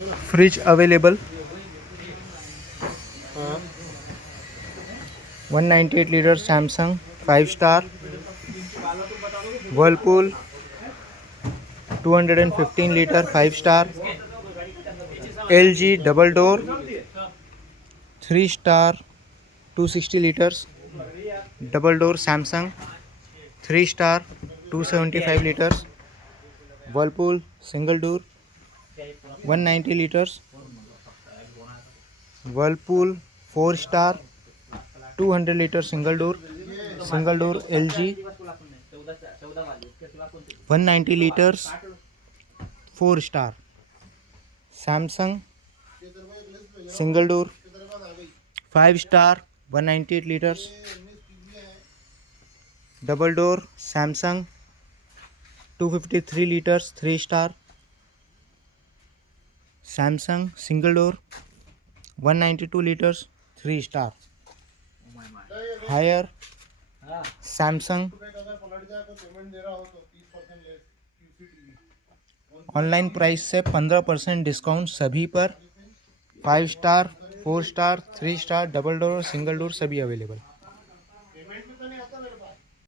Fridge available 198 litre Samsung 5 star, Whirlpool 215 litre 5 star, LG double door 3 star 260 litres, double door Samsung 3 star 275 litres, Whirlpool single door 190 litres, Whirlpool 4 star 200 litre single door LG 190 litres 4 star, Samsung single door 5 star 198 litres, double door Samsung 253 litres 3 star, Samsung single door 192 litres 3 star, Haier Samsung. Online price से 15% discount सभी पर। 5 star 4 star 3 star double door single door सभी available.